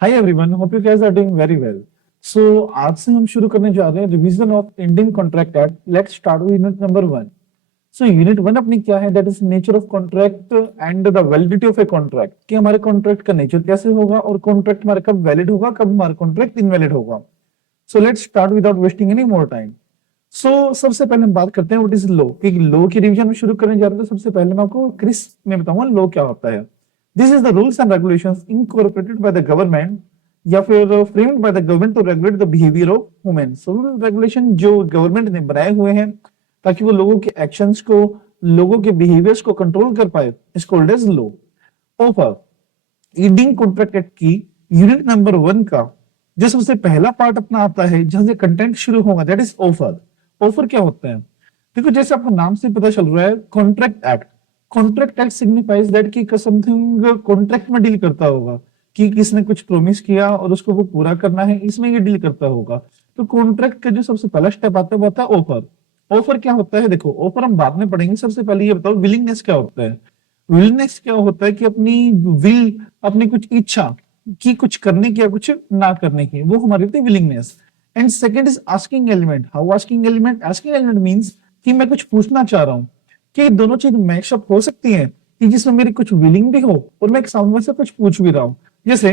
Hi everyone, hope you guys are doing very well. So आज से हम शुरू करने जा रहे हैं revision of Indian contract act. Let's start with unit number 1। So unit 1 अपनी क्या है, that is nature of contract and the validity of a contract, कि हमारे कॉन्ट्रैक्ट का नेचर कैसे होगा और कॉन्ट्रैक्ट हमारा कब वैलिड होगा, कब हमारा कॉन्ट्रैक्ट इनवैलिड होगा। So let's start without wasting any more time. So सबसे पहले हम बात करते हैं व्हाट इज लॉ, कि लॉ की रिवीजन में शुरू करने जा रहे हैं। तो सबसे पहले मैं आपको क्रिस्प में बताऊंगा लॉ क्या होता है। This is the rules and regulations incorporated by the government या फिर framed by the government to regulate the behaviour of women. So regulation जो गवर्नमेंट ने बनाए हुए हैं ताकि वो लोगों के एक्शंस को, लोगों के बिहेवियर्स को कंट्रोल कर पाए, is called as law. Offer Indian contract act की यूनिट नंबर 1 का जो सबसे पहला पार्ट अपना आता है, जहां से कंटेंट शुरू होगा, दैट इज ऑफर। ऑफर क्या होता है? देखो, जैसे आपको नाम से पता चल रहा है contract act. Contract act signifies that कि समथिंग कॉन्ट्रैक्ट में डील करता होगा, कि किसने कुछ प्रॉमिस किया और उसको वो पूरा करना है, इसमें ये डील करता होगा। तो कॉन्ट्रैक्ट का जो सबसे पहला स्टेप आता है वो आता है ऑफर। ऑफर क्या होता है? देखो, ऑफर हम बाद में पढ़ेंगे। सबसे पहले ये बताओ विलिंगनेस क्या होता है। विलनेस क्या होता है? कि अपनी विल, अपनी कुछ इच्छा कि कुछ करने की या कुछ ना करने की, वो हमारी होती है willingness. And second is asking element. How asking element? Asking element means कि मैं कुछ पूछना चाह रहा हूं। कि दोनों चीज मैशअप हो सकती है, कि जिसमें मेरी कुछ विलिंग भी हो और मैं एक सामने से कुछ पूछ भी रहा हूं। जैसे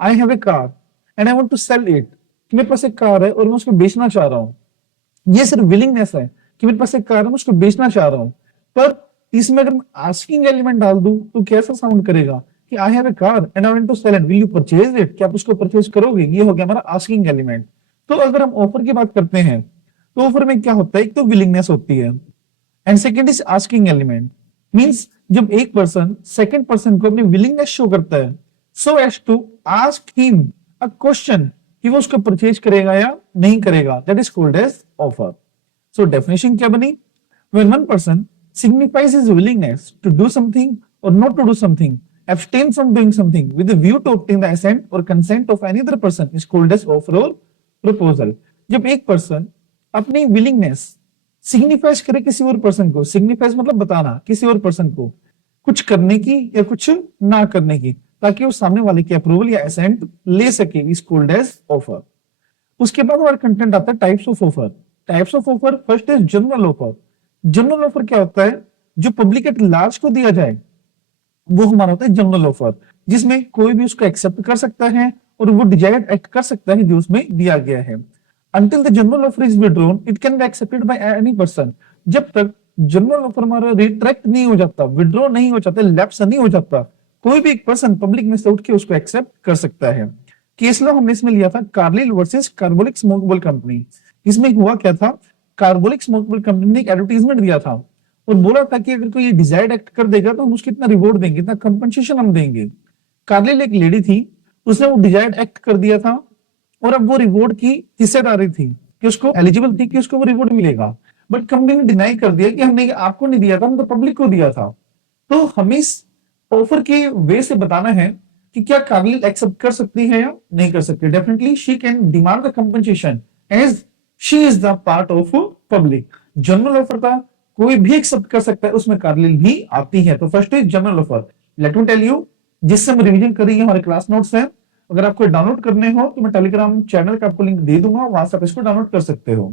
I have a car and I want to sell it. मेरे पास एक कार है और मैं उसको बेचना चाह रहा हूं। ये सिर्फ विलिंगनेस है कि मेरे पास एक कार है, मैं उसको बेचना चाह रहा हूं। पर इसमें अगर मैं आस्किंग एलिमेंट डाल दूं तो कैसा साउंड करेगा? कि I have a car and I want to sell it, will you purchase it? क्या आप उसको परचेज करोगे? ये हो गया हमारा आस्किंग एलिमेंट। तो अगर हम ऑफर की बात करते हैं तो ऑफर में क्या होता है? एक तो विलिंगनेस होती है and second is asking element. Means जब एक पर्सन सेकंड पर्सन को अपनी विलिंगनेस शो करता है so as to ask him a question कि वो उसको परचेज करेगा या नहीं करेगा, that is called as offer. So definition क्या बनी? When one person signifies his willingness to do something or not to do something, abstain from doing something with a view to obtain the assent or consent of any other person is called as offer or proposal. जब एक person अपनी willingness signifies करे किसी और person को, signifies मतलब बताना किसी और पर्सन को कुछ करने की या कुछ ना करने की, ताकि वो सामने वाले की अप्रूवल या असेंट ले सके, इज कॉल्ड एज ऑफर। उसके बाद हमारा कंटेंट आता है types of offer. Types of offer, first is general offer. General offer क्या होता है? जो पब्लिक एट लार्ज को दिया जाए वो हमारा होता है जनरल ऑफर, जिसमें कोई भी उसको एक्सेप्ट कर सकता है और वो डिजायर्ड एक्ट कर सकता है जो उसमें दिया गया है। Until the general offer is withdrawn it can be accepted by any person. जब तक जनरल ऑफर हमारा रिट्रैक्ट नहीं हो जाता, विड्रॉ नहीं हो जाता, लैप्स नहीं हो जाता, कोई भी एक पर्सन पब्लिक में से उठ के उसको एक्सेप्ट कर सकता है। केस लॉ हमने इसमें लिया था कार्लिल वर्सेस कार्बोलिक स्मोकेबल कंपनी। इसमें हुआ क्या था? कार्बोलिक स्मोकेबल कंपनी ने एक एडवर्टाइजमेंट दिया था और बोला था कि अगर कोई डिजायर्ड एक्ट कर देगा तो हम उसको इतना रिवॉर्ड देंगे, इतना कंपनसेशन हम देंगे। कार्लिल एक लेडी थी, उसने वो डिजायर्ड एक्ट कर दिया था और अब वो रिवॉर्ड की हिस्सेदारी थी, कि उसको एलिजिबल थी कि उसको वो रिवॉर्ड मिलेगा। बट कंपनी ने डिनाई कर दिया कि हमने आपको नहीं दिया था, हम तो पब्लिक को दिया था। तो हमें इस ऑफर के वे से बताना है कि क्या कार्लिल एक्सेप्ट कर सकती है या नहीं कर सकती। Definitely she can demand the compensation as she is the part of public. General offer था, कोई भी एक्सेप्ट कर सकता है, उसमें कार्लिल भी आती है। तो first is general offer. Let me tell you, जिससे हम रिवीजन कर रही है, हमारे क्लास नोट्स हैं। अगर आपको डाउनलोड करने हो तो मैं टेलीग्राम चैनल का आपको लिंक दे दूंगा, वहां से आप इसको डाउनलोड कर सकते हो।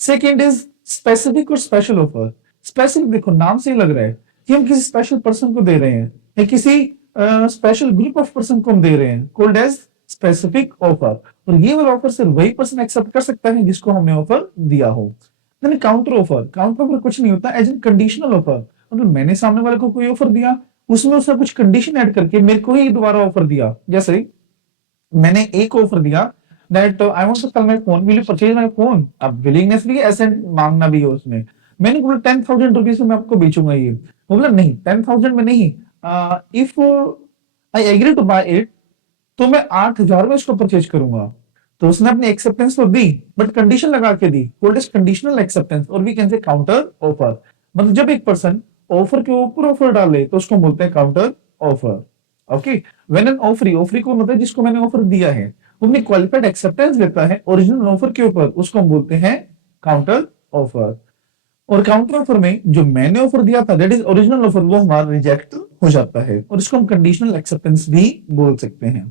सेकेंड इज स्पेसिफिक और स्पेशल ऑफर। स्पेसिफिक, देखो नाम से ही लग रहा है कि हम किसी स्पेशल पर्सन को दे रहे हैं या किसी स्पेशल ग्रुप ऑफ पर्सन को हम दे रहे हैं, कॉल्ड एज स्पेसिफिक ऑफर। और ये वाला ऑफर सिर्फ वही पर्सन एक्सेप्ट कर सकता है जिसको हमने ऑफर दिया हो। Then counter offer. Counter offer कुछ नहीं होता, एज इन कंडीशनल ऑफर। मतलब मैंने सामने वाले को कोई ऑफर दिया, उसमें उसने कुछ कंडीशन ऐड करके मेरे को ही दोबारा ऑफर दिया। जैसे मैंने एक ऑफर दिया that I want to sell my phone, will you purchase my phone? अब विलिंगनेस भी है, एसेंट मांगना भी है उसमें। मैंने बोला 10,000 रुपीज में मैं आपको बेचूंगा ये। बोला नहीं, 10,000 में नहीं, if I agree to buy it तो मैं 8,000 में इसको परचेज करूंगा। तो उसने अपनी एक्सेप्टेंस तो दी बट कंडीशन लगा के दी, कॉल्ड एज कंडीशनल एक्सेप्टेंस, और we can say counter offer. मतलब जब एक पर्सन ऑफर के ऊपर ऑफर डाले तो उसको बोलते हैं counter offer. Okay, when an offeree, offeree कौन होता है? जिसको मैंने ऑफर दिया है, वो अपनी क्वालिफाइड एक्सेप्टेंस देता है ओरिजिनल ऑफर के ऊपर, उसको हम बोलते हैं काउंटर ऑफर। और काउंटर ऑफर में जो मैंने ऑफर दिया था दैट इज ओरिजिनल ऑफर, वो हमारा रिजेक्ट हो जाता है और इसको हम कंडीशनल एक्सेप्टेंस भी बोल सकते हैं।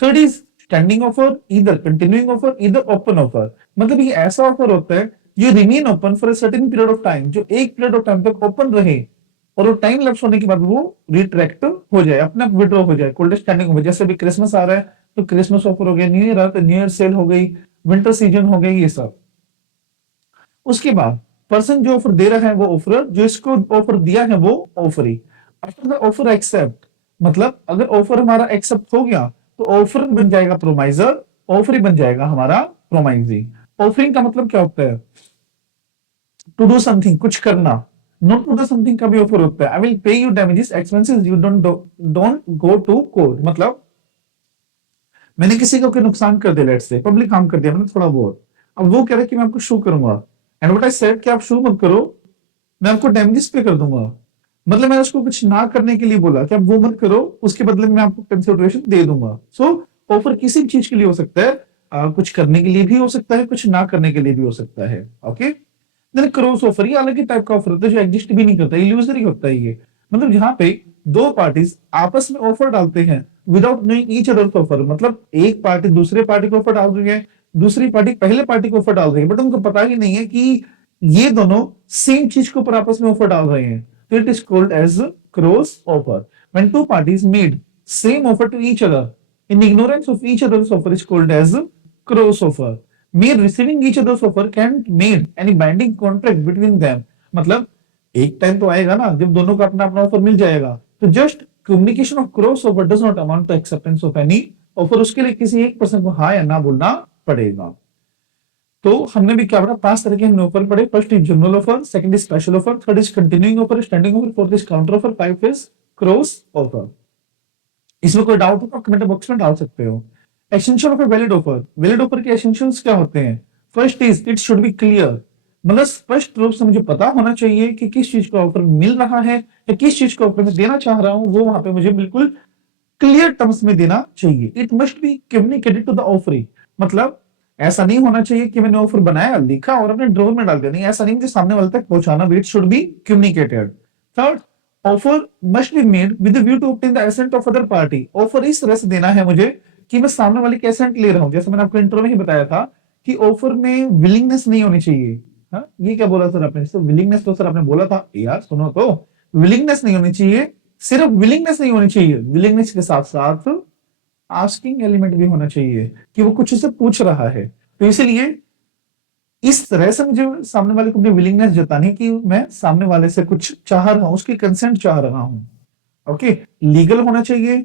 थर्ड इज स्टैंडिंग ऑफर, इधर कंटिन्यूइंग ऑफर, इधर ओपन ऑफर। मतलब ये ऐसा ऑफर होता है जो remain open for a certain period of time, जो एक पीरियड ऑफ टाइम तक ओपन रहे और वो टाइम लैप्स होने के बाद वो रिट्रैक्ट हो जाए, अपने आप विड्रॉ हो जाए, कोल्ड स्टैंडिंग हो। जैसे अभी क्रिसमस आ रहा है तो क्रिसमस ऑफर हो गया, न्यू ईयर आ तो न्यू ईयर सेल हो गई, विंटर सीजन हो गई, ये सब। उसके बाद पर्सन जो ऑफर दे रहा है वो ऑफर, जो इसको ऑफर दिया है वो offeree. After the offer accept, मतलब अगर ऑफर हमारा एक्सेप्ट हो गया तो ऑफर बन जाएगा प्रोमाइजर, ऑफरी बन जाएगा हमारा प्रोमाइजी। ऑफरिंग का मतलब क्या होता है? टू डू समथिंग, कुछ करना। नॉट टू डू समथिंग का भी ऑफर होता है। I will pay you damages expenses, you don't go to court. मतलब मैंने किसी को कोई नुकसान कर दिया, लेट्स से पब्लिक काम कर दिया मैंने थोड़ा बहुत, अब वो कह रहा है कि मैं आपको शो करूंगा, एंड व्हाट आई सेड कि आप शो मत करो, मैं आपको डैमेजेस पे कर दूंगा। मतलब मैंने उसको कुछ ना करने के लिए बोला कि आप वो मत करो, उसके बदले में मैं आपको कंसिडरेशन दे दूंगा। सो ऑफर किसी भी चीज के लिए हो सकता है, कुछ करने के लिए भी हो सकता है, कुछ ना करने के लिए भी हो सकता है। ओके, देन क्रॉस ऑफर, ये अलग ही टाइप का ऑफर होता है जो एग्जिस्ट भी नहीं करता, इल्यूजरी होता है ये। मतलब जहां पे दो पार्टीज आपस में ऑफर डालते हैं without knowing each other offer. मतलब एक पार्टी दूसरे पार्टी को ऑफर डाल रही है, दूसरी पार्टी पहले पार्टी को ऑफर डाल रही है, बट उनको पता ही नहीं है कि ये दोनों सेम चीज को पर आपस में ऑफर डाल रहे हैं। तो it is called as cross offer. When two parties made same offer to each other in ignorance of each other's offer is called as cross offer. Mere receiving each other's offer can't made any binding contract between them. मतलब एक time तो आएगा ना जब दोनों का अपना अपना ऑफर मिल जाएगा। तो just communication of cross offer does not amount to acceptance of any offer. उसके लिए किसी एक पर्सन को हाँ या ना बोलना पड़ेगा। तो हमने भी क्या पढ़ा, 5 तरह के हमने ऑफर पढ़े। First is general offer, second is special offer, third is continuing offer, standing offer, fourth is counter offer, five is cross offer. इसमें कोई डाउट हो तो कमेंट बॉक्स में डाल सकते हो। Essential of a valid offer, valid offer के essentials क्या होते हैं? First is it should B clear, मतलब स्पष्ट रूप से मुझे पता होना चाहिए कि किस चीज का ऑफर मिल रहा है या किस चीज का ऑफर मैं देना चाह रहा हूं, वो वहां पे मुझे बिल्कुल क्लियर टर्म्स में देना चाहिए। It must be communicated to the offeree, मतलब ऐसा नहीं होना चाहिए कि मैंने ऑफर बनाया लिखा और अपने ड्रॉर में डाल दिया, नहीं ऐसा नहीं, मुझे सामने वाले तक पहुंचाना। It should be communicated. Third, offer must be made with the view to obtain the assent of other party. Offer इस तरह से देना है मुझे कि मैं सामने वाले के एसेंट ले रहा हूं। जैसे मैंने आपको इंट्रो में ही बताया था कि ऑफर में विलिंगनेस नहीं होनी चाहिए। हाँ, ये क्या बोला सर आपने? तो विलिंगनेस तो सर आपने बोला था यार, सुनो तो, विलिंगनेस नहीं होनी चाहिए, सिर्फ विलिंगनेस नहीं होनी चाहिए, विलिंगनेस के साथ साथ आस्किंग एलिमेंट भी होना चाहिए कि वो कुछ से पूछ रहा है। तो इसलिए इस तरह से मुझे सामने वाले को अपनी विलिंगनेस जतानी कि मैं सामने वाले से कुछ चाह रहा हूं, उसकी कंसेंट चाह रहा हूं। ओके, लीगल होना चाहिए,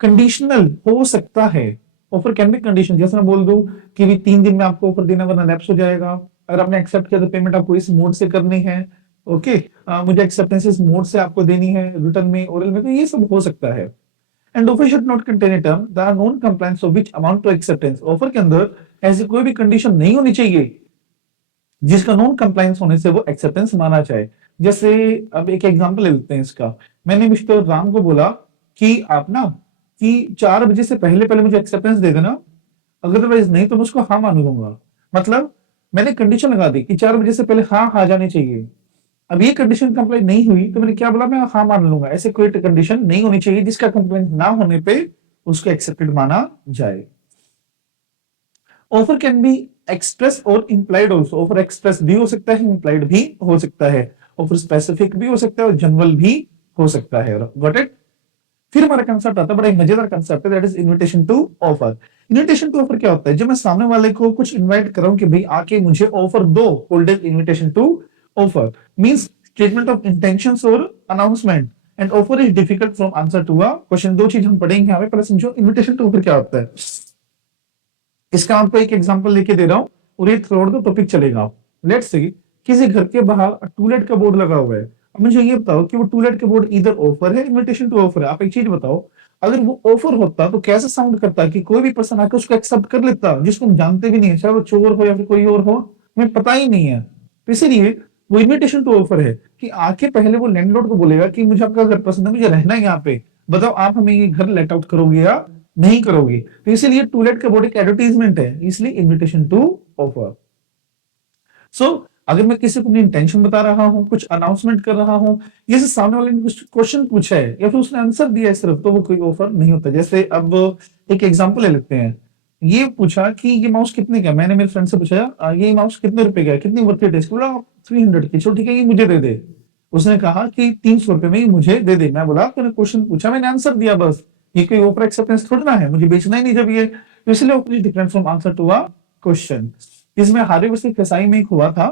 कंडीशनल हो सकता है। ऑफर कैन बी कंडीशन, जैसे मैं बोल दूं कि भी 3 दिन में आपको ऑफर देना वरना लैप्स हो जाएगा। अगर आपने एक्सेप्ट किया तो पेमेंट आपको इस मोड से करनी है। ओके, मुझे एक्सेप्टेंस इस मोड से आपको देनी है, रिटर्न में, ओरल में, तो ये सब हो सकता है। And offer should not contain a term the non compliance of which amount to acceptance. Offer के अंदर ऐसी कोई भी कंडीशन नहीं होनी चाहिए जिसका नॉन कंप्लायंस होने से वो एक्सेप्टेंस माना जाए। जैसे अब एक एग्जांपल ले लेते हैं इसका। मैंने मिस्टर राम को बोला कि आप ना कि 4 बजे से पहले पहले मुझे एक्सेप्टेंस दे देना, अदरवाइज नहीं तो मैं उसको हाँ मान लूंगा। मतलब मैंने कंडीशन लगा दी कि 4 बजे से पहले हाँ आ जानी चाहिए। अब ये कंडीशन कंप्लाई नहीं हुई तो मैंने क्या बोला, मैं हाँ मान लूंगा। ऐसे कोई कंडीशन नहीं होनी चाहिए जिसका कंप्लेंट ना होने पे उसको एक्सेप्टेड माना जाए। ऑफर कैन बी एक्सप्रेस और इंप्लाइड ऑल्सो। ऑफर एक्सप्रेस भी हो सकता है, इंप्लाइड भी हो सकता है। ऑफर स्पेसिफिक भी हो सकता है और जनरल भी हो सकता है। Got it? फिर हमारा कंसेप्ट आता है, बड़ा एक मजेदार कंसेप्ट है, that is invitation to offer. Invitation to offer क्या होता है? जब मैं सामने वाले को कुछ इनवाइट कर रहा हूं कि भाई आके मुझे ऑफर दो, called as invitation to offer. Means statement of intentions और announcement. And offer is difficult from answer to a question. दो चीज हम पढ़ेंगे यहाँ पे, पहले समझो इनविटेशन टू ऑफर क्या होता है। इसका आपको एक एग्जांपल लेके दे रहा हूं और ये थ्रू द टॉपिक चलेगा। लेट्स से किसी घर के बाहर टूलेट का बोर्ड लगा हुआ है। अब मुझे ये बताओ कि वो टूलेट का बोर्ड इधर ऑफर है, इनविटेशन टू ऑफर है। आप एक चीज बताओ, अगर वो ऑफर होता तो कैसे साउंड करता कि कोई भी पर्सन आकर उसको एक्सेप्ट कर लेता जिसको हम जानते भी नहीं है, चाहे वो चोर हो या फिर कोई और हो, हमें पता ही नहीं है। तो इसीलिए वो इनविटेशन टू ऑफर है कि आके पहले वो लैंडलॉर्ड को बोलेगा कि मुझे आपका घर पसंद है, मुझे रहना है यहाँ पे, बताओ आप हमें ये घर लेट आउट करोगे या नहीं करोगे। तो इसीलिए टूलेट का बोर्ड एक एडवर्टीजमेंट है, इसलिए इनविटेशन टू ऑफर। सो अगर मैं किसी को अपनी इंटेंशन बता रहा हूं, कुछ अनाउंसमेंट कर रहा हूं, जैसे सामने वाले ने कुछ क्वेश्चन पूछा है या फिर उसने आंसर दिया है सिर्फ, तो वो कोई ऑफर नहीं होता। जैसे अब एक एग्जांपल ले लेते हैं। ये पूछा कि ये माउस कितने का है? मैंने मेरे फ्रेंड से पूछा ये माउस कितने रुपए का है, कितनी वर्थ इट है? इसको बोला 300 की। चलो ठीक है, ये मुझे दे दे। उसने कहा कि 300 रुपए में ये मुझे दे दे। मैं बोला तूने क्वेश्चन पूछा, मैंने आंसर दिया बस। ये कोई ओवर एक्सेप्टेंस थोड़ी ना है, मुझे बेचना ही नहीं जब ये, तो इसलिए opposite different from answer to a question. इसमें हारे वर्सेस कसाई में एक हुआ था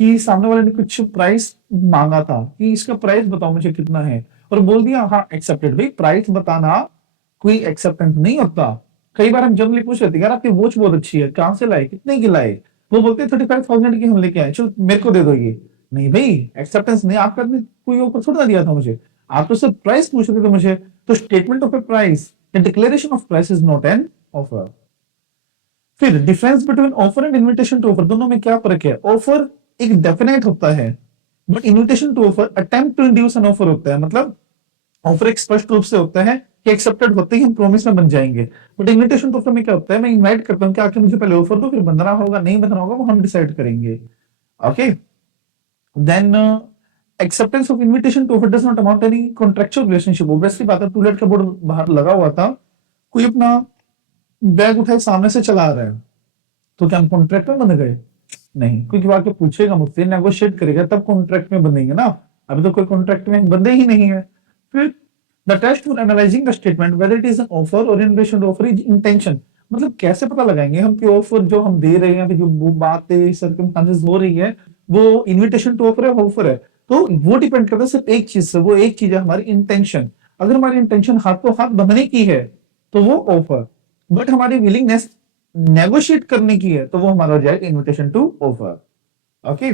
कि सामने वाले ने कुछ प्राइस मांगा था कि इसका प्राइस बताओ मुझे कितना है, और बोल दिया हाँ एक्सेप्टेड। भाई प्राइस बताना कोई एक्सेप्टेंस नहीं होता। कई बार हम जनरली पूछ लेते हैं यार आपकी वॉच बहुत अच्छी है, कहाँ से लाए, कितने की लाए? वो बोलते हैं 35,000 की हम लेके आए, चलो मेरे को दे दो ये। नहीं भाई, एक्सेप्टेंस नहीं, आपका कोई ऑफर थोड़ा ना दिया था मुझे, आप तो सिर्फ प्राइस पूछ रहे थे मुझे। तो statement of a price, declaration of price is not an offer. फिर difference between offer and invitation to offer, दोनों में क्या फर्क है? ऑफर एक डेफिनेट होता है, but invitation to offer attempt to induce an offer होता है। मतलब ऑफर एक स्पष्ट रूप से होता है कि एक्सेप्टेड होते ही हम प्रॉमिस में बन जाएंगे, बट इनविटेशन टू ऑफर में क्या होता है? मैं इनवाइट करता हूँ कि आके मुझे पहले ऑफर दो, फिर बंधना होगा नहीं बंधना होगा वो हम डिसाइड करेंगे। Okay, then acceptance of invitation to offer does not amount any contractual relationship. Obviously बात है, टूलेट का बोर्ड बाहर लगा हुआ था, कोई अपना बैग उठाए सामने से चला रहा है, तो क्या हम कॉन्ट्रैक्ट में बंध गए? नहीं, क्योंकि वो आके पूछेगा मुझसे, नेगोशिएट करेगा तब कॉन्ट्रैक्ट में बंधेंगे ना। अभी तो कोई कॉन्ट्रैक्ट में बंधे ही नहीं है। फिर the test for analysing the statement whether it is an offer और invitation to offer is intention. मतलब कैसे पता लगाएंगे हम कि ऑफर जो हम दे रहे हैं, जो वो बातें सर्कमस्टांसेस हो रही है, वो इनविटेशन टू ऑफर है, ऑफर है? तो वो डिपेंड करता है सिर्फ एक चीज से, वो एक चीज है हमारी इंटेंशन। अगर हमारी इंटेंशन हाथों हाथ बंधने की है तो वो ऑफर, बट हमारी विलिंगनेस नेगोशिएट करने की है तो वो हमारा हो जाएगा invitation to offer. Okay,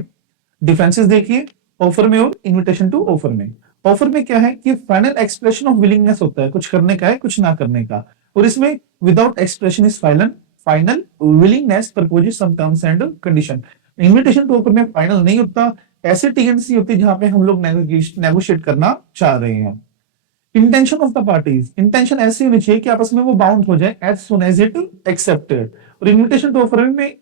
differences देखिए ऑफर में और इनविटेशन टू ऑफर में। ऑफर में क्या है कि फाइनल एक्सप्रेशन ऑफ विलिंगनेस होता है, कुछ करने का है कुछ ना करने का, और इसमें without expression is final, final willingness proposes some terms and condition. Invitation to offer में फाइनल नहीं होता, ऐसे टीएनसी होती है जहां पे हम लोग नेगोशिएट करना चाह रहे हैं। Intention of the parties, intention ऐसी होनी चाहिए कि आपस में वो बाउंड हो जाए as soon as it accepted. और इन्विटेशन टू ऑफर में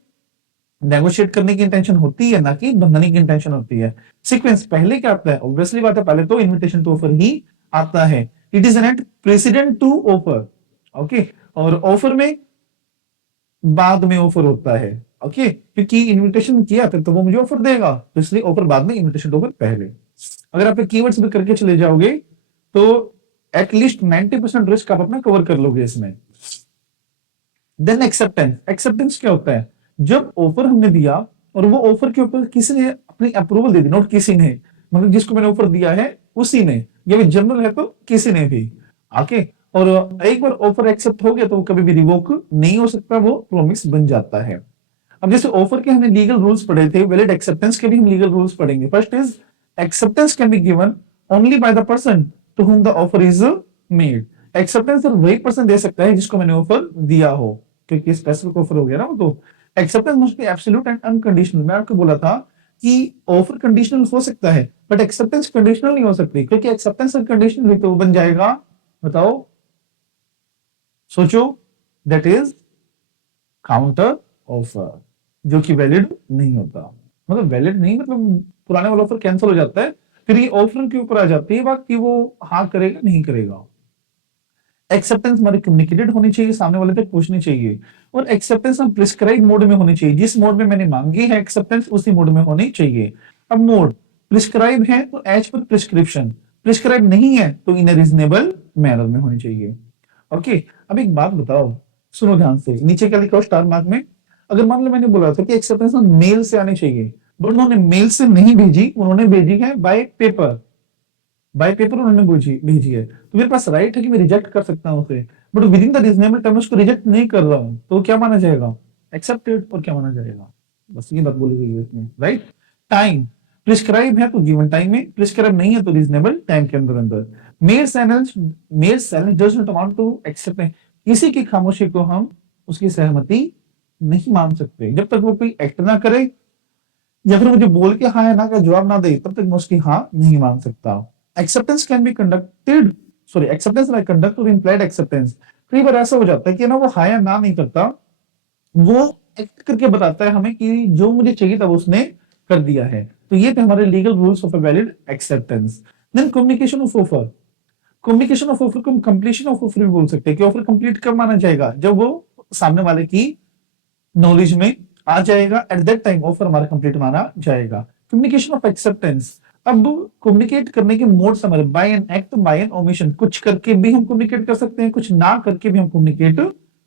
नेगोशिएट करने की इंटेंशन होती है ना कि बंधने की इंटेंशन होती है। सीक्वेंस पहले क्या आता है? ऑब्वियसली बात है, पहले तो इन्विटेशन टू ऑफर ही आता है। It is an president to offer. Okay, और ऑफर में बाद में ऑफर होता है। ओके, क्योंकि इन्विटेशन किया था तो वो मुझे ऑफर देगा, तो इसलिए ऑफर बाद में, इन्विटेशन टू ऑफर पहले। अगर आप कीवर्ड्स भी करके चले जाओगे तो एटलीस्ट 90% रिस्क आप अपना कवर कर लोगे इसमें। देन एक्सेप्टेंस, एक्सेप्टेंस क्या होता है? जब ऑफर हमने दिया और वो ऑफर के ऊपर किसी ने अपनी अप्रूवल दे दी, नोट किसी ने, मतलब जिसको मैंने ऑफर दिया है उसी ने, या फिर जनरल है तो किसी ने भी। ओके, और एक बार ऑफर एक्सेप्ट हो गया तो वो कभी भी रिवोक नहीं हो सकता, वो प्रॉमिस बन जाता है। अब जैसे ऑफर के हमने लीगल रूल्स पढ़े थे, वैलिड एक्सेप्टेंस के भी हम लीगल रूल्स पढ़ेंगे। First is acceptance can be given only by the person to whom the offer is made. Acceptance सिर्फ वही पर्सन दे सकता है जिसको मैंने ऑफर दिया हो, क्योंकि स्पेसिफिक ऑफर हो गया ना वो। तो acceptance must be absolute and unconditional. मैं आपको बोला था कि ऑफर कंडीशनल हो सकता है बट एक्सेप्टेंस कंडीशनल नहीं हो सकती, क्योंकि एक्सेप्टेंस अनकंडीशनल हुई तो बन जाएगा, बताओ, सोचो, दैट इज काउंटर ऑफर, जो कि वैलिड नहीं होता। मतलब वैलिड नहीं, मतलब पुराने वाला ऑफर कैंसिल हो जाता है, फिर ये ऑफर के ऊपर आ जाती है बात कि वो हाँ करेगा नहीं करेगा। एक्सेप्टेंस हमारी कम्युनिकेटेड होनी चाहिए, सामने वाले तक पहुंचनी चाहिए, और एक्सेप्टेंस हम प्रिस्क्राइब मोड में होनी चाहिए। जिस मोड में मैंने मांगी है एक्सेप्टेंस उसी मोड में होनी चाहिए। अब मोड प्रिस्क्राइब है तो एज पर प्रिस्क्रिप्शन, प्रिस्क्राइब नहीं है तो इन रीजनेबल मैनर में होनी चाहिए। ओके, अब एक बात बताओ, सुनो ध्यान से, नीचे क्या लिखा हो स्टार मार्क में? अगर मान लो मैंने बोला था कि एक्सेप्टेंस मेल से आनी चाहिए, बट उन्होंने मेल से नहीं भेजी, उन्होंने भेजी है बाय पेपर, बाय पेपर उन्होंने भेजी है, तो मेरे पास राइट है कि मैं रिजेक्ट कर सकता हूं उसे, but with in the reasonable time उसको रिजेक्ट नहीं कर रहा हूं, तो क्या माना जाएगा? एक्सेप्टेड। और क्या माना जाएगा? बस ये बात बोली गई है इसमें, राइट? टाइम प्रिस्क्राइब है तो गिवन टाइम में, प्रिस्क्राइब नहीं है तो रीजनेबल टाइम के अंदर अंदर। Mere silence does not amount to accept. किसी की खामोशी को हम उसकी सहमति नहीं मान सकते जब तक वो कोई एक्ट ना करे, या फिर मुझे बोल के हाँ या ना का जवाब ना दे, तब तक मैं उसकी हाँ नहीं मान सकता। Acceptance can be conducted, sorry, acceptance like conduct और इम्प्लाइड एक्सेप्टेंस। कई बार ऐसा हो जाता है कि ना वो हाँ या ना नहीं करता, वो एक्ट करके बताता है हमें कि जो मुझे चाहिए था वो उसने कर दिया है। तो ये थे हमारे legal rules of a valid acceptance. Then communication of offer, communication of offer को हम कंप्लीशन ऑफ ऑफर भी बोल सकते हैं कि ऑफर कंप्लीट कब माना जाएगा? जब वो सामने वाले की नॉलेज में आ जाएगा, एट दैट टाइम ऑफर हमारा कंप्लीट माना जाएगा। कम्युनिकेशन ऑफ एक्सेप्टेंस, अब कम्युनिकेट करने के मोड हमारे by an act, by an omission, कुछ करके भी हम कम्युनिकेट कर सकते हैं, कुछ ना करके भी हम कम्युनिकेट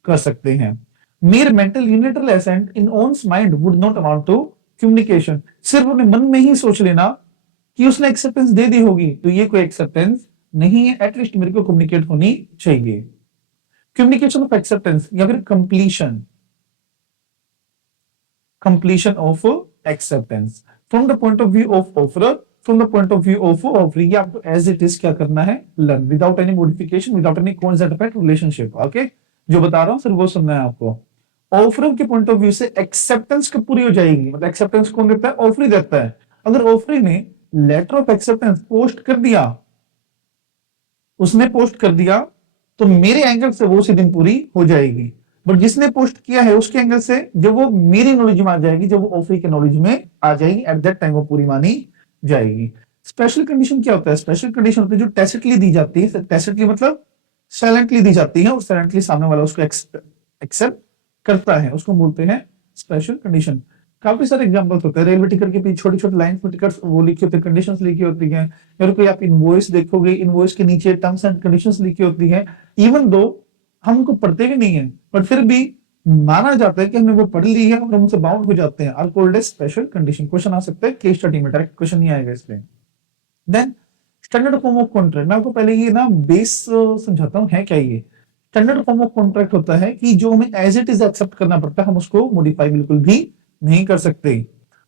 कर सकते हैं। Mere mental unilateral assent in one's mind would not amount to communication, सिर्फ अपने मन में ही सोच लेना कि उसने एक्सेप्टेंस दे दी होगी, तो ये कोई एक्सेप्टेंस नहीं है, एटलीस्ट मेरे को कम्युनिकेट होनी चाहिए। कम्युनिकेशन ऑफ एक्सेप्टेंस या फिर completion, completion of acceptance from the point of view of offerer, from the point of view of offering, ये आपको as it is क्या करना है, learn without any modification, without any cause and effect relationship। Okay, जो बता रहा हूं सिर्फ वो सुनना है आपको। ऑफर के पॉइंट ऑफ व्यू से एक्सेप्टेंस कब पूरी हो जाएगी, मतलब एक्सेप्टेंस कौन देता है, ऑफरी देता है। अगर ऑफरी ने लेटर ऑफ एक्सेप्टेंस पोस्ट कर दिया, उसने पोस्ट कर दिया, तो मेरे एंगल से वो उसी दिन पूरी हो जाएगी। बट जिसने पोस्ट किया है उसके एंगल से जब वो मेरी नॉलेज में आ जाएगी, जब वो ऑफरी के नॉलेज में आ जाएगी, एट दैट टाइम वो पूरी मानी जाएगी। स्पेशल कंडीशन क्या होता है, स्पेशल कंडीशन होती है जो टैसिटली दी जाती है, टैसिटली मतलब साइलेंटली दी जाती है और साइलेंटली सामने वाला उसको एक्सेप्ट करता है, उसको बोलते हैं स्पेशल कंडीशन। काफी सारे एग्जांपल्स होते हैं, रेलवे टिकट के पीछे छोटी छोटी लाइन में टिकट वो लिखी होती है, कंडीशंस लिखी होती हैं, या कोई आप इनवॉइस देखोगे, इनवॉइस के नीचे टर्म्स एंड कंडीशंस लिखी होती हैं। इवन दो हम उनको पढ़ते भी नहीं है, बट फिर भी माना जाता है कि हमने वो पढ़ ली है और हम उनसे बाउंड हो जाते हैं, are called as special condition. Question आ सकता है केस स्टडी में, डायरेक्ट क्वेश्चन नहीं आएगा इसलिए। Then standard form of contract, मैं आपको पहले ये ना बेस समझाता हूँ है क्या ये। स्टैंडर्ड फॉर्म ऑफ कॉन्ट्रैक्ट होता है कि जो हमें एज इट इज एक्सेप्ट करना पड़ता है, हम उसको मॉडिफाई बिल्कुल भी नहीं कर सकते।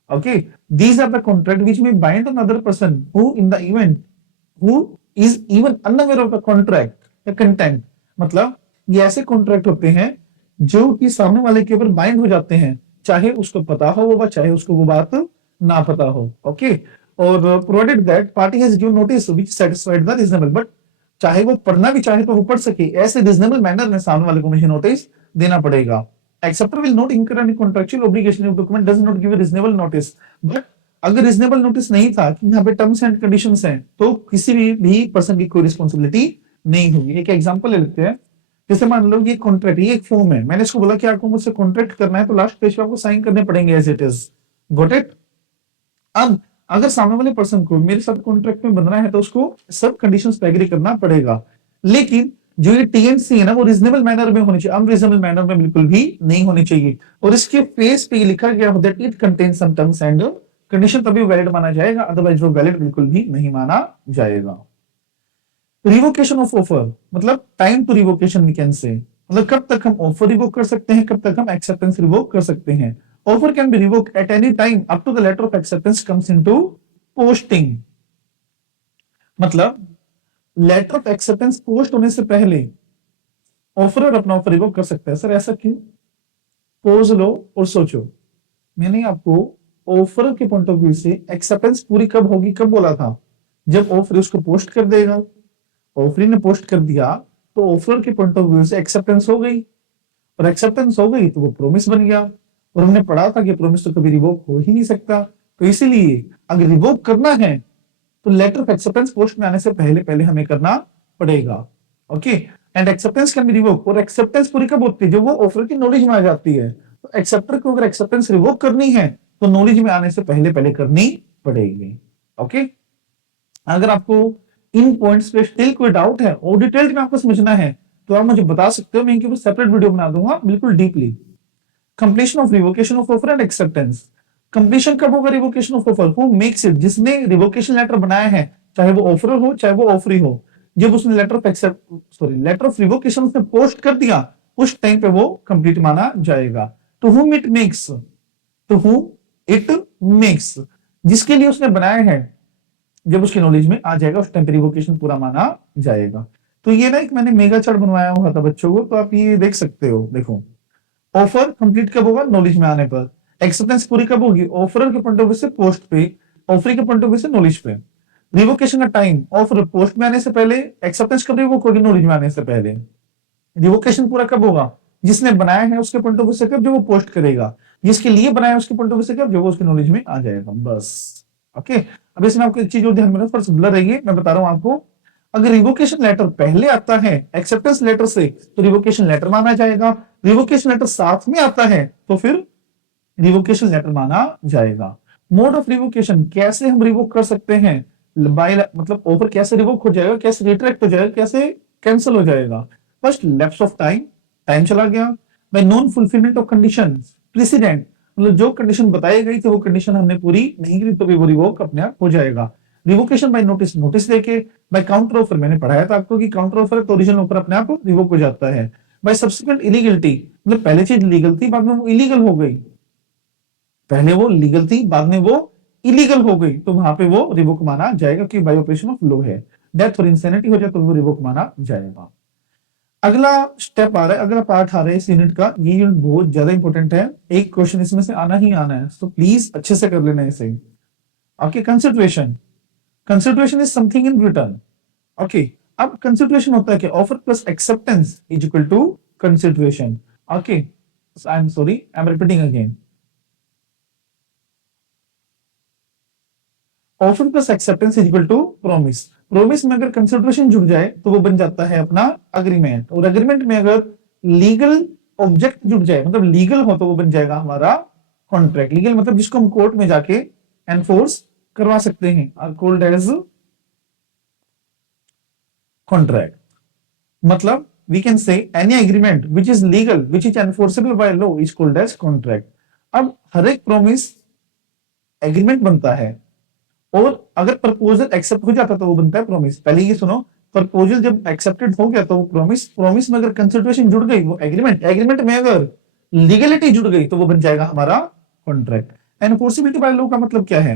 Okay, these are the contract which may bind another person who in the event who is even unaware of the contract या कंटेंट, मतलब ये ऐसे कॉन्ट्रैक्ट होते हैं जो कि सामने वाले के ऊपर बाइंड हो जाते हैं, चाहे उसको पता हो वो, चाहे उसको वो बात ना पता हो। ओके, और provided that party has given notice which satisfied the reasonable, but चाहे वो पढ़ना भी चाहे तो वो पढ़ सके, ऐसे रीजनेबल मैनर में सामने वाले को मुझे नोटिस देना पड़ेगा। एक्सेप्टर विल नॉट इंकर any contractual obligation if document does not give a reasonable notice, but अगर रीजनेबल नोटिस नहीं था कि यहाँ पे टर्म्स एंड कंडीशंस हैं, तो किसी भी पर्सन की कोई रिस्पॉन्सिबिलिटी नहीं होगी। एक एग्जांपल ले लेते हैं, जैसे मान लो ये कॉन्ट्रैक्ट, ये एक फॉर्म है, मैंने इसको बोला कि आपको मुझसे कॉन्ट्रैक्ट करना है, तो लास्ट पेज पे आपको साइन करने पड़ेंगे as it is, got it. अब अगर सामने वाले पर्सन को मेरे साथ कॉन्ट्रैक्ट में बनना है तो उसको सब कंडीशंस पे एग्री करना पड़ेगा, लेकिन जो ये टीएनसी है ना वो रीजनेबल मैनर में होनी चाहिए, अनरीजनेबल मैनर में बिल्कुल भी नहीं होनी चाहिए। और इसके फेस पे लिखा गया हो that it contains some terms and condition, तभी वैलिड माना जाएगा, अदरवाइज वो वैलिड बिल्कुल भी नहीं माना जाएगा। रिवोकेशन ऑफ ऑफर, मतलब time to revocation we can say, मतलब कब तक हम ऑफर रिवोक कर सकते हैं, कब तक हम एक्सेप्टेंस रिवोक कर सकते हैं। Offer can be revoke at any time up to the letter of acceptance comes into posting, मतलब लेटर ऑफ एक्सेप्टेंस पोस्ट होने से पहले ऑफरर अपना ऑफर रिवोक कर सकता है। सर ऐसा क्यों, पोज लो और सोचो, मैंने आपको ऑफर के पॉइंट ऑफ व्यू से एक्सेप्टेंस पूरी कब होगी, कब बोला था, जब ऑफर उसको पोस्ट कर देगा। ऑफरी ने पोस्ट कर दिया तो ऑफर के पॉइंट ऑफ व्यू से एक्सेप्टेंस हो गई, और एक्सेप्टेंस हो गई तो वो प्रोमिस बन गया, और हमने पढ़ा था कि प्रोमिस तो कभी रिवोक हो ही नहीं सकता, तो इसीलिए अगर रिवोक करना है तो लेटर ऑफ एक्सेप्टेंस पोस्ट में आने से पहले पहले हमें करना पड़ेगा। Okay, and acceptance can be revoke, और एक्सेप्टेंस पूरी कब होती है, जब वो ऑफर की नॉलेज में आ जाती है। तो एक्सेप्टर को अगर एक्सेप्टेंस रिवोक करनी है तो नॉलेज में आने से पहले पहले करनी पड़ेगी। ओके, अगर आपको इन पॉइंट्स पे स्टिल कोई डाउट है और डिटेल्ड में आपको समझना है तो आप मुझे बता सकते हो, मैं इनके ऊपर सेपरेट वीडियो बना दूंगा बिल्कुल deeply. Completion of revocation of offer and acceptance, completion कब होगा revocation of offer, who makes it, जिसने रिवोकेशन लेटर बनाया है, चाहे वो ऑफरर हो चाहे वो ऑफरी हो, जब उसने letter of letter of revocation उसने पोस्ट कर दिया, उस टाइम पे वो कंप्लीट माना जाएगा। To whom it makes, to whom it makes, जिसके लिए उसने बनाया है, जब उसकी नॉलेज में आ जाएगा उस टाइम पे रिवोकेशन पूरा माना जाएगा। तो ये ना एक मैंने मेगा चार्ट बनवाया हुआ था बच्चों को, तो आप ये देख सकते हो। देखो, ऑफर कंप्लीट कब होगा, नॉलेज में आने पर। एक्सेप्टेंस पूरी कब होगी, ऑफरर के पॉइंट ऑफ व्यू से पोस्ट पे, ऑफरी के पॉइंट ऑफ व्यू से नॉलेज पे। रिवोकेशन का टाइम, ऑफर पोस्ट में आने से पहले, एक्सेप्टेंस कब रिवोक होगी, नॉलेज में आने से पहले। रिवोकेशन पूरा कब होगा, जिसने बनाया है उसके पॉइंट ऑफ व्यू से कब, जब वो पोस्ट करेगा, जिसके लिए बनाया है उसके पॉइंट ऑफ व्यू से कब, जब वो उसकी नॉलेज में आ जाएगा, बस। ओके, अब इसमें आपको एक चीज और ध्यान में रखना, ब्लर है ये, मैं बता रहा हूं आपको। अगर रिवोकेशन लेटर पहले आता है एक्सेप्टेंस लेटर से तो रिवोकेशन लेटर माना जाएगा, रिवोकेशन लेटर साथ में आता है तो फिर रिवोकेशन लेटर माना जाएगा। मोड ऑफ रिवोकेशन, कैसे हम रिवोक कर सकते हैं, बाय मतलब ऑफर कैसे रिवोक हो जाएगा, कैसे रिट्रैक्ट हो जाएगा, कैसे कैंसिल हो जाएगा। First, lapse of time, time चला गया। Bye non fulfilment of condition president, मतलब जो कंडीशन बताई गई थी वो कंडीशन हमने पूरी नहीं की तो भी वो रिवोक अपने आप हो जाएगा। रिवोकेशन बाय नोटिस, नोटिस देके। बाय काउंटर ऑफर, मैंने पढ़ाया था आपको कि काउंटर ऑफर है तो ओरिजिनल ऑफर अपने आप रिवोक हो जाता है। बाय सब्सिक्वेंट इलीगलिटी, मतलब पहले चीज लीगल थी बाद में वो इलीगल हो गई, पहले वो लीगल थी बाद में वो इलीगल हो गई तो वहां पे वो रिवोक माना जाएगा कि बाय ऑपरेशन ऑफ लॉ है। डेथ और इंसैनिटी हो जाए तो वो रिवोक माना जाएगा। अगला स्टेप आ रहा है, अगला पार्ट आ रहा है इस यूनिट का, ये यूनिट बहुत ज्यादा इंपॉर्टेंट है, एक क्वेश्चन इसमें से आना ही आना है, तो प्लीज अच्छे से कर लेना इसे। Okay, consideration, consideration is something in return. Okay, अब कंसिडरेशन होता है कि offer plus acceptance is equal to consideration. Okay, I am sorry, I am repeating again. Offer plus acceptance is equal to promise. Promise में अगर consideration जुड़ जाए तो वो बन जाता है अपना अग्रीमेंट, और अग्रीमेंट में अगर लीगल ऑब्जेक्ट जुड़ जाए मतलब लीगल हो तो वो बन जाएगा हमारा कॉन्ट्रैक्ट। लीगल मतलब जिसको हम कोर्ट में जाके एनफोर्स करवा सकते हैं, आर कॉल्ड एज कॉन्ट्रैक्ट। मतलब we can say any agreement which is legal which is enforceable by law is called as contract. अब हर एक प्रॉमिस एग्रीमेंट बनता है, और अगर प्रपोजल एक्सेप्ट हो जाता तो वो बनता है प्रॉमिस। पहले ये सुनो, प्रपोजल जब एक्सेप्टेड हो गया तो वो प्रॉमिस, प्रॉमिस में अगर कंसिडरेशन जुड़ गई वो एग्रीमेंट, एग्रीमेंट में अगर लीगलिटी जुड़ गई तो वो बन जाएगा हमारा कॉन्ट्रैक्ट। एनफोर्सिबिलिटी बाय लॉ का मतलब क्या है,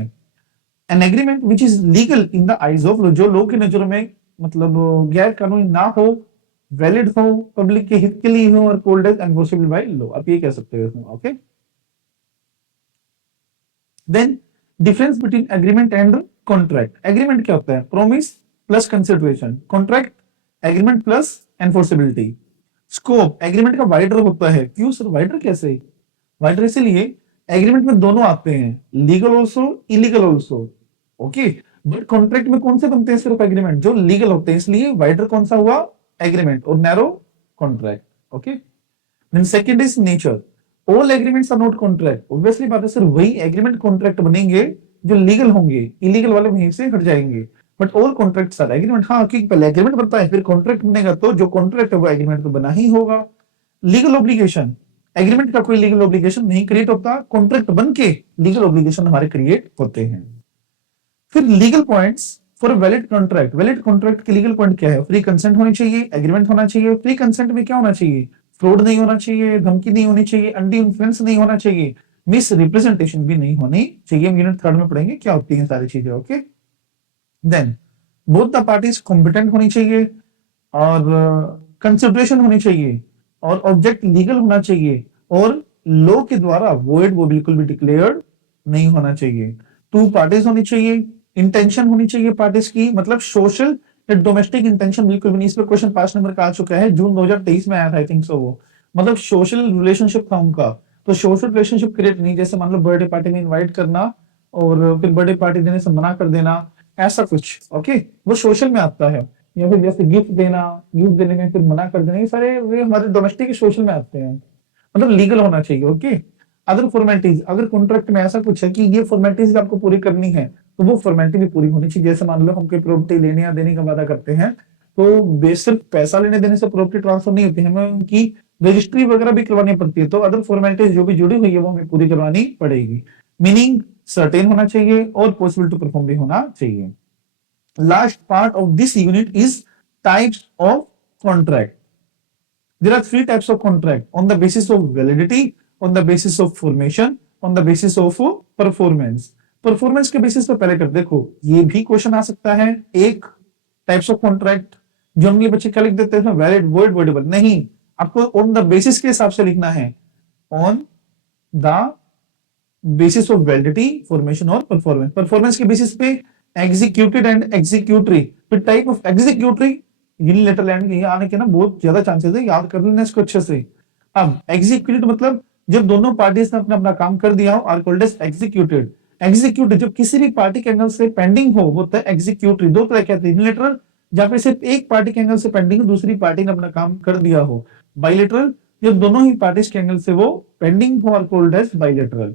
an agreement which is legal in the eyes of law, जो लॉ की नजरों में मतलब गैर कानूनी ना हो, वैलिड हो, पब्लिक के हित के लिए हो, और called as enforceable by law, आप ये कह सकते हो इसमें। Okay, then difference between agreement and contract. Agreement क्या होता है, promise plus consideration, contract agreement plus enforceability. Scope agreement का वाइडर होता है, क्यों सर वाइडर कैसे, वाइडर इसलिए एग्रीमेंट में दोनों आते हैं, legal also illegal also. Okay, but contract में कौन से बनते हैं, सिर्फ एग्रीमेंट जो लीगल होते हैं, इसलिए वाइडर कौन सा हुआ, एग्रीमेंट, और narrow contract. Okay, then second is nature, all agreements are not contract. Obviously बात है सर, वही एग्रीमेंट कॉन्ट्रैक्ट बनेंगे जो लीगल होंगे, इलीगल वाले वहीं से हट जाएंगे, but all contracts are agreement. हाँ, क्योंकि पहले एग्रीमेंट बनता है फिर कॉन्ट्रैक्ट बनेगा, तो जो कॉन्ट्रैक्ट है वो एग्रीमेंट तो बना ही होगा। लीगल ऑब्लिगेशन, एग्रीमेंट का कोई लीगल ऑब्लिगेशन नहीं क्रिएट होता, कॉन्ट्रैक्ट बन के लीगल ऑब्लिगेशन हमारे क्रिएट होते हैं। फिर legal points for valid contract, valid contract के लीगल पॉइंट क्या है, फ्री कंसेंट होनी चाहिए, एग्रीमेंट होना चाहिए। फ्री कंसेंट में क्या होना चाहिए, फ्रॉड नहीं होना चाहिए, धमकी नहीं होनी चाहिए, अंडी इन्फ्लुएंस नहीं होना चाहिए, मिस रिप्रेजेंटेशन भी नहीं होनी चाहिए। हम यूनिट थर्ड में पढ़ेंगे क्या होती है सारी चीजें। Okay, then both the parties competent होनी चाहिए, और कंसिडरेशन होनी चाहिए, और ऑब्जेक्ट लीगल होना चाहिए, और लॉ के द्वारा वॉइड वो बिल्कुल भी डिक्लेयर्ड नहीं होना चाहिए। टू पार्टीज होनी चाहिए, इंटेंशन होनी चाहिए पार्टीज की, मतलब सोशल या डोमेस्टिक इंटेंशन बिल्कुल भी नहीं। इस पर क्वेश्चन 5 नंबर का आ चुका है, जून 2023 में आया था आई थिंक सो, वो मतलब सोशल रिलेशनशिप था उनका, तो सोशल रिलेशनशिप क्रिएट नहीं, जैसे मान लो बर्थडे पार्टी में इनवाइट करना और फिर बर्थडे पार्टी देने से मना कर देना, ऐसा कुछ। ओके, वो सोशल में आता है, या फिर जैसे गिफ्ट देना, गिफ्ट देने में फिर मना कर देना, ये सारे वे हमारे डोमेस्टिक सोशल में आते हैं, मतलब लीगल होना चाहिए। ओके, अदर फॉर्मेलिटीज, अगर कॉन्ट्रैक्ट में ऐसा कुछ है कि ये फॉर्मेलिटीज आपको पूरी करनी है तो वो फॉर्मेलिटी भी पूरी होनी चाहिए। जैसे मान लो हम कोई प्रॉपर्टी लेने या देने का वादा करते हैं, तो सिर्फ पैसा लेने देने से प्रॉपर्टी ट्रांसफर नहीं होती है, हमें उनकी रजिस्ट्री वगैरह भी करवानी पड़ती है, तो अदर फॉर्मेलिटीज जो भी जुड़ी हुई है वो हमें पूरी करवानी पड़ेगी। मीनिंग सर्टेन होना चाहिए और पॉसिबल टू परफॉर्म भी होना चाहिए। Last part of this unit is types of contract. There are 3 types of contract: on the basis of validity, on the basis of formation, on the basis of performance. Performance के basis पे पहले कर देखो, ये भी question आ सकता है। एक टाइप्स ऑफ कॉन्ट्रैक्ट जो हम ये बच्चे क्या लिख देते हैं, वैलिड, वॉइड, वॉइडेबल, नहीं, आपको ऑन द बेसिस के हिसाब से लिखना है, on the basis of validity, formation और परफॉर्मेंस। परफॉर्मेंस के बेसिस पे एग्जीक्यूटेड एंड एग्जीक्यूटरी। फिर type of executory, unilateral and ये आने के ना बहुत ज्यादा चांसेस है, याद कर लेना इसको अच्छे से। अब एग्जीक्यूटेड मतलब जब दोनों पार्टीज ने अपना अपना काम कर दिया हो, are called as executed. Executed जब किसी भी पार्टी के एंगल से पेंडिंग हो, वो होता है एग्जीक्यूटरी। दो तरह के आते हैं, यूनिलैटरल जहां पे सिर्फ एक पार्टी के एंगल से पेंडिंग है, दूसरी पार्टी ने अपना काम कर दिया हो। बाइलेटरल, जब दोनों ही पार्टीज के एंगल से वो पेंडिंग हो, are called as bilateral.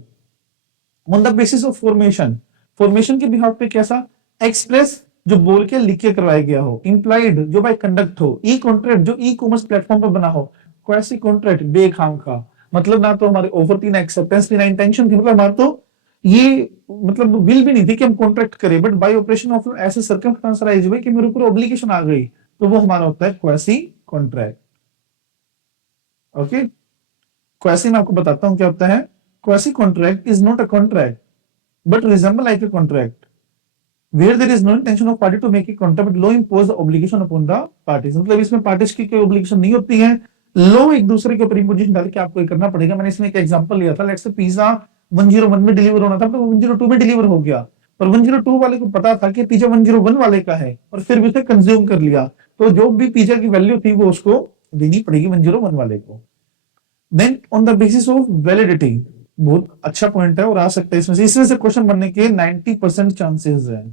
On the basis of formation, formation के बिहाफ पे कैसा? एक्सप्रेस, जो बोल के लिख के करवाया गया हो। इंप्लाइड, जो बाय कंडक्ट हो। ई कॉन्ट्रैक्ट, जो ई कॉमर्स प्लेटफॉर्म पर बना हो। क्वासी कॉन्ट्रैक्ट, बेखाम का, मतलब ना तो हमारे ऑफर थी, ना एक्सेप्टेंस थी, ना इंटेंशन थी, मतलब हमारा तो ये मतलब विल भी नहीं थी कि हम कॉन्ट्रैक्ट करें, बट बाय ऑपरेशन ऑफ ऐसे सर्कमस्टांस राइज हुए कि मेरे ऊपर ऑब्लिगेशन आ गई, तो वो हमारा होता है क्वासी कॉन्ट्रैक्ट। ओके, क्वासी मैं आपको बताता हूं क्या होता है। Quasi contract is not a contract but resemble like a contract where there is no intention of party to make a contract but law impose the obligation upon the parties। मतलब इसमें parties की कोई obligation नहीं होती है, लो एक दूसरे के ऊपर इम्पोजिशन डाल के आपको ये करना पड़ेगा। मैंने इसमें एक एग्जांपल लिया था, लेट्स से पिज्जा 101 में डिलीवर होना था तो 102 में डिलीवर हो गया, पर 102 वाले को पता था कि पिज्जा 101 वाले का है और फिर भी उसे कंज्यूम कर लिया, तो जो भी पिज्जा की वैल्यू थी वो उसको देनी पड़ेगी 101 वाले को। Then on the basis of validity, बहुत अच्छा पॉइंट है और आ सकता है इसमें से क्वेश्चन बनने के 90% चांसेस है।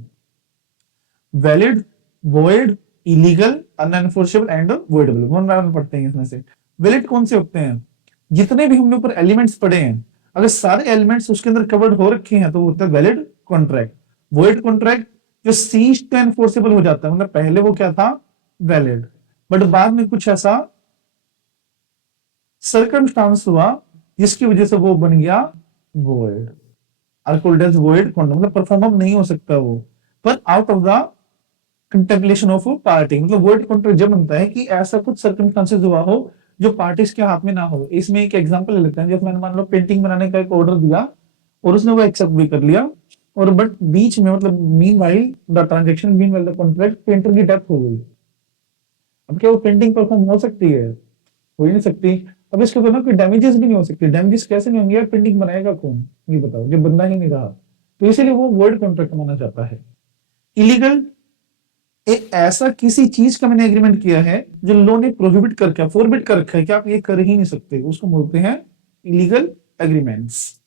Valid, void, illegal, unenforceable and voidable, कौन पढ़ते हैं इसमें से? वैलिड कौन से होते हैं? जितने भी हमने ऊपर एलिमेंट्स पढ़े हैं, अगर सारे एलिमेंट्स उसके अंदर कवर्ड हो रखे हैं तो वो होता है वैलिड कॉन्ट्रैक्ट। वॉइड कॉन्ट्रैक्ट जो सीज टू एनफोर्सेबल हो जाता है, मतलब पहले वो क्या था? वैलिड, बट बाद में कुछ ऐसा सर्कमस्टांस हुआ जिसकी वजह से वो बन गया void, are called as void contract, मतलब परफॉर्म नहीं हो सकता वो, पर out of the contemplation of party. मतलब वॉइड कॉन्ट्रैक्ट जब बनता है कि ऐसा कुछ सर्कमस्टांसेस हुआ हो जो पार्टीज के हाथ में ना हो। इसमें एक एग्जांपल ले लेते हैं, जब मैंने मान लो पेंटिंग बनाने का एक ऑर्डर दिया और उसने वो एक्सेप्ट भी कर लिया, और बट बीच में मतलब meanwhile the transaction, meanwhile the contract, painter की डेथ हो गई। अब क्या वो पेंटिंग परफॉर्म हो सकती है? हो ही नहीं सकती। अब इसके तो ना कोई डैमेजेस भी नहीं हो सकती। डैमेजेस कैसे नहीं होंगे यार, पेंटिंग बनाएगा कौन, ये बताओ, जब बंदा ही नहीं रहा। तो इसीलिए वो वर्ड कॉन्ट्रैक्ट माना जाता है। इलीगल, एक ऐसा किसी चीज का मैंने एग्रीमेंट किया है जो लॉ ने प्रोहिबिट कर रखा है, फॉरबिट कर रखा है कि आप ये कर ही नहीं सकते, उसको बोलते हैं illegal agreements.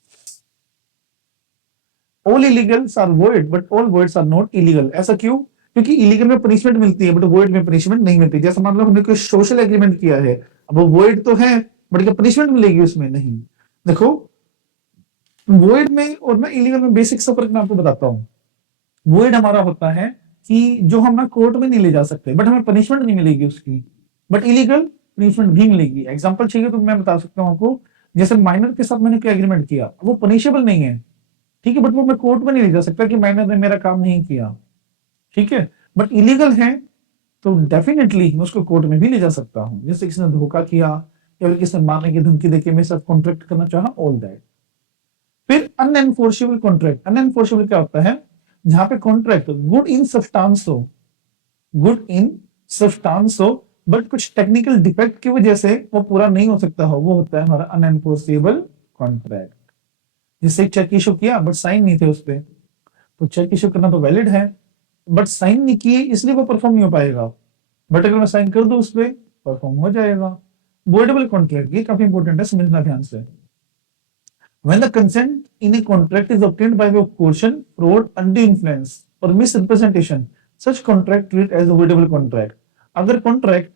All illegals are void but all voids are not illegal. ऐसा क्यों? क्योंकि इलीगल में पनिशमेंट मिलती है बट वॉइड में पनिशमेंट नहीं मिलती। जैसे मान लो हमने कोई सोशल एग्रीमेंट किया है, अब वो वॉइड तो है बट क्या पनिशमेंट मिलेगी उसमें? नहीं। देखो, वॉइड में और ना इलीगल में बेसिक सा फर्क मैं आपको बताता हूँ। वॉइड हमारा होता है कि जो हम ना कोर्ट में नहीं ले जा सकते बट हमें पनिशमेंट नहीं मिलेगी उसकी, बट इलीगल पनिशमेंट भी मिलेगी। एग्जांपल चाहिए तो मैं बता सकता हूँ आपको, जैसे माइनर के साथ मैंने कोई एग्रीमेंट किया, वो पनिशेबल नहीं है, ठीक है, बट वो मैं कोर्ट में नहीं ले जा सकता कि माइनर ने मेरा काम नहीं किया, ठीक है, बट इलीगल है तो डेफिनेटली मैं उसको कोर्ट में भी ले जा सकता हूँ। जैसे किसी ने धोखा किया या फिर किसी ने मारने की धमकी देके मेरे साथ कॉन्ट्रैक्ट करना चाहा, ऑल दैट। फिर अनएनफोर्सेबल कॉन्ट्रैक्ट। अनएनफोर्सेबल क्या होता है? जहां पे कॉन्ट्रैक्ट गुड इन सब्सटेंस हो, गुड इन सब्सटेंस हो, बट कुछ टेक्निकल डिफेक्ट की वजह से वो पूरा नहीं हो सकता हो, वो होता है हमारा अनएनफोर्सेबल कॉन्ट्रैक्ट। जिससे चेक इशू किया बट साइन नहीं थे उस पर, तो चेक इशू करना तो वैलिड है बट साइन नहीं किए इसलिए वो परफॉर्म नहीं हो पाएगा, बट अगर मैं साइन कर दूं उस पर परफॉर्म हो जाएगा। वॉइडेबल कॉन्ट्रैक्ट, ये काफी इंपॉर्टेंट है, समझना ध्यान से। When the consent in a contract is obtained by way of coercion, fraud, undue influence, or misrepresentation, such contract treated as a voidable contract। अगर कॉन्ट्रैक्ट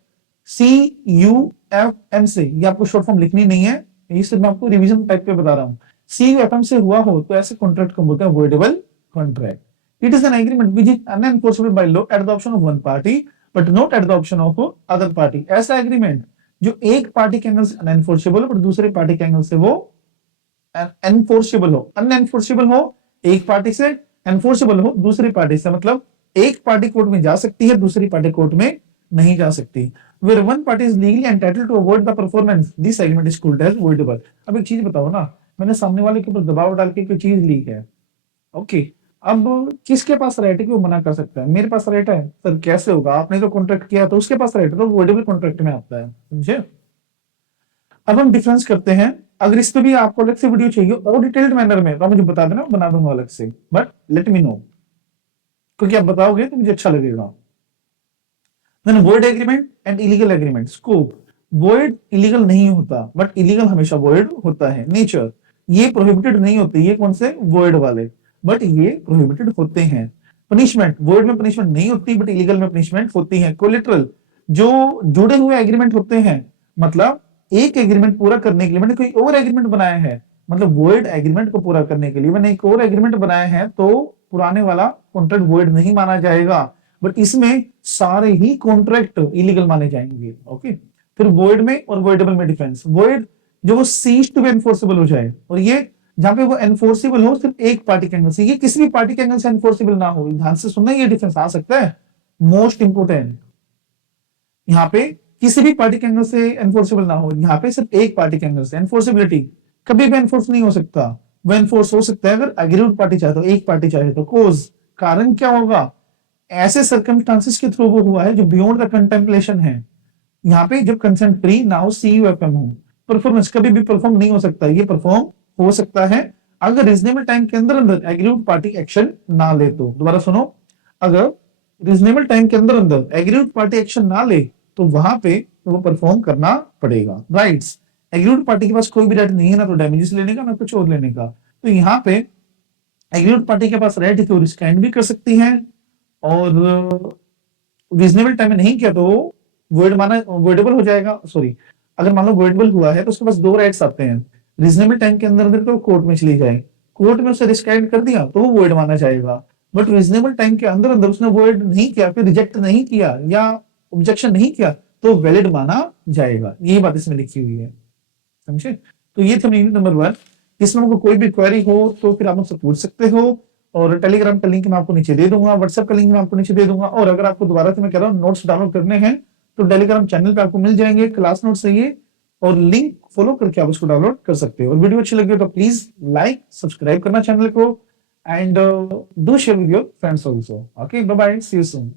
CUFM से, ये आपको शॉर्ट फॉर्म लिखनी नहीं है, ये सिर्फ मैं आपको रिवीजन टाइप पे बता रहा हूँ, CUFM से हुआ हो तो ऐसे कॉन्ट्रैक्ट को बोलते हैं voidable contract। It is an agreement which is unenforceable by law at the option of one party but not at the option of other party। ऐसा एग्रीमेंट जो एक पार्टी के एंगल से अनएनफोर्सेबल और दूसरे पार्टी के एंगल से वो एनफोर्सेबल हो। अनएनफोर्सेबल हो एक पार्टी से, एनफोर्सेबल हो दूसरी पार्टी से, मतलब एक पार्टी कोर्ट में जा सकती है, दूसरी पार्टी कोर्ट में नहीं जा सकती। Where one party is legally entitled to avoid the performance, this agreement is called as voidable. अब एक चीज बताओ ना, मैंने सामने वाले के ऊपर दबाव डाल के कोई चीज ली है, ओके, अब किसके पास राइट है कि वो मना कर सकता है? मेरे पास राइट है सर, कैसे होगा? आपने तो कॉन्ट्रैक्ट किया तो उसके पास राइट है, तो वॉइडेबल कॉन्ट्रैक्ट में आता है, समझे? अब हम डिफरेंस करते हैं। अगर इस पे भी आपको अलग से वीडियो चाहिए और डिटेल्ड मैनर में तो मुझे बता देना, बना दूंगा अलग से, बट लेट मी नो, क्योंकि आप बताओगे तो मुझे अच्छा लगेगा। Then void agreement and illegal agreement. Scope, void illegal नहीं होता बट इलीगल हमेशा वॉइड होता है। नेचर, ये प्रोहिबिटेड नहीं होते, ये कौन से? वॉइड वाले, बट ये प्रोहिबिटेड होते हैं। पनिशमेंट, वॉइड में पनिशमेंट नहीं होती बट इलीगल में पनिशमेंट होती है। कोलेटरल, जो जुड़े हुए एग्रीमेंट होते हैं, मतलब एक एग्रीमेंट पूरा करने के लिए मैंने कोई और एग्रीमेंट बनाया है, मतलब वॉइड एग्रीमेंट को पूरा करने के लिए मैंने एक और एग्रीमेंट बनाया है, तो पुराने वाला कॉन्ट्रैक्ट वॉइड नहीं माना जाएगा, बट इसमें सारे ही कॉन्ट्रैक्ट इलीगल माने जाएंगे। ओके, फिर वॉइड में और वॉइडेबल में डिफरेंस। वॉइड जो वो सीज टू बी एनफोर्सेबल हो जाए, और ये जहां पे वो एनफोर्सेबल हो सिर्फ एक पार्टी के एंगल से, ये किसी भी पार्टी के एंगल से एनफोर्सेबल ना हो। ध्यान से सुनना, ये डिफरेंस आ सकता है, मोस्ट इंपोर्टेंट। यहाँ पे किसी भी पार्टी के एंगल से एनफोर्सेबल ना हो, यहाँ पे सिर्फ एक पार्टी के एंगल से। एनफोर्सेबिलिटी कभी भी एनफोर्स नहीं हो सकता, वो एनफोर्स हो सकता है अगर अग्रीड पार्टी चाहे तो, एक पार्टी चाहे तो। कोज, कारण क्या होगा, ऐसे सर्कमस्टांसेस के थ्रू वो हुआ है जो बियॉन्ड द कंटेम्पलेशन है। यहाँ पे जब कंसेंट प्री नाउ CUFM हो, परफॉर्मेंस कभी भी परफॉर्म नहीं हो सकता, ये परफॉर्म हो सकता है अगर रीजनेबल टाइम के अंदर अंदर एग्रीड पार्टी एक्शन ना ले तो। दोबारा सुनो, अगर रीजनेबल टाइम के अंदर अंदर एग्रीड पार्टी एक्शन ना ले तो वहां पे वो परफॉर्म करना पड़ेगा। राइट्स, एग्रीड पार्टी के पास कोई भी राइट नहीं है, ना तो डैमेजेस लेने का ना कुछ और लेने का। तो यहाँ पे एग्रीड पार्टी के पास राइट है कि वो रिस्काइंड भी कर सकती है, और रीजनेबल टाइम में नहीं किया तो वॉइड माना, वॉइडेबल हो जाएगा। सॉरी, अगर मान लो वॉइडेबल हुआ है तो उसके पास दो राइट्स आते हैं, रीजनेबल टाइम के अंदर अंदर तो कोर्ट में चली जाए, कोर्ट में उसे रिस्काइंड कर दिया तो वो वॉइड माना जाएगा। बट रीजनेबल टाइम के अंदर अंदर उसने वॉइड नहीं किया, फिर रिजेक्ट नहीं किया या ऑब्जेक्शन नहीं किया तो वैलिड माना जाएगा। यही बात इसमें लिखी हुई है, समझे। तो ये था यूनिट नंबर 1। इसमें आपको कोई भी क्वेरी हो तो फिर आप मुझसे पूछ सकते हो, और टेलीग्राम का लिंक मैं आपको नीचे दे दूंगा, व्हाट्सएप का लिंक मैं आपको नीचे दे दूंगा। और अगर आपको दोबारा से मैं कह रहा हूँ नोट्स डाउनलोड करने हैं तो टेलीग्राम चैनल पे आपको मिल जाएंगे, क्लास नोट्स है ये, और लिंक फॉलो करके आप उसको डाउनलोड कर सकते हो। और वीडियो अच्छी लगी तो प्लीज लाइक सब्सक्राइब करना चैनल को, and do share with your friends also. Okay, bye bye, see you soon.